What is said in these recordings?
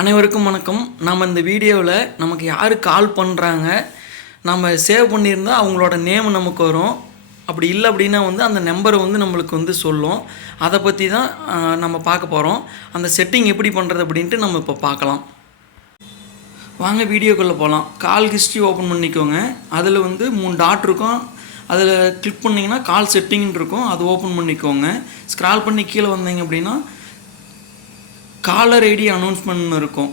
அனைவருக்கும் வணக்கம். நம்ம இந்த வீடியோவில் நமக்கு யார் கால் பண்ணுறாங்க, நம்ம சேவ் பண்ணியிருந்தால் அவங்களோட நேம் நமக்கு வரும். அப்படி இல்லை அப்படின்னா அந்த நம்பரை நம்மளுக்கு சொல்லும். அதை பற்றி தான் நம்ம பார்க்க போகிறோம். அந்த செட்டிங் எப்படி பண்ணுறது அப்படின்ட்டு நம்ம இப்போ பார்க்கலாம். வாங்க வீடியோக்குள்ளே போகலாம். கால் ஹிஸ்ட்ரி ஓப்பன் பண்ணிக்கோங்க. அதில் 3 டாட் இருக்கும். அதில் கிளிக் பண்ணிங்கன்னா கால் செட்டிங்னு இருக்கும். அது ஓப்பன் பண்ணிக்கோங்க. ஸ்க்ரால் பண்ணி கீழே வந்தீங்க அப்படின்னா காலர் ஐடி அனௌன்ஸ்மெண்ட்னு இருக்கும்.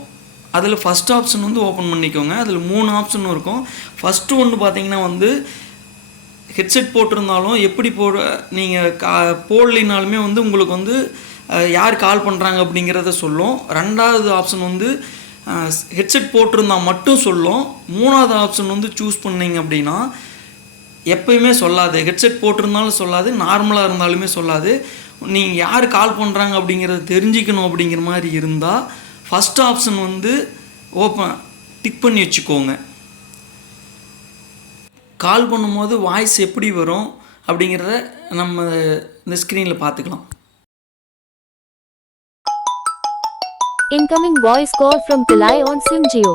அதில் ஃபஸ்ட் ஆப்ஷன் ஓப்பன் பண்ணிக்கோங்க. அதில் 3 ஆப்ஷன் இருக்கும். ஃபஸ்ட்டு ஒன்று பார்த்தீங்கன்னா ஹெட்செட் போட்டிருந்தாலும் எப்படி நீங்கள் போடலினாலுமே உங்களுக்கு யார் கால் பண்ணுறாங்க அப்படிங்கிறத சொல்லும். ரெண்டாவது ஆப்ஷன் ஹெட்செட் போட்டிருந்தால் மட்டும் சொல்லும். மூணாவது ஆப்ஷன் சூஸ் பண்ணிங்க அப்படின்னா எப்பயுமே சொல்லாது. ஹெட்செட் போட்டிருந்தாலும் சொல்லாது, நார்மலாக இருந்தாலுமே சொல்லாது. நீங்கள் யார் கால் பண்ணுறாங்க அப்படிங்கிறத தெரிஞ்சிக்கணும் அப்படிங்கிற மாதிரி இருந்தால் ஃபஸ்ட் ஆப்ஷன் ஓப்பன் டிக் பண்ணி வச்சுக்கோங்க. கால் பண்ணும்போது வாய்ஸ் எப்படி வரும் அப்படிங்கிறத நம்ம இந்த ஸ்க்ரீனில் பார்த்துக்கலாம். Incoming voice call from Pillai on SIM Jio.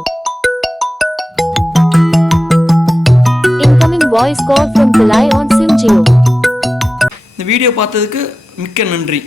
Incoming voice call from Pillai on SIM Jio. இந்த வீடியோ பார்த்ததுக்கு மிக்க நன்றி.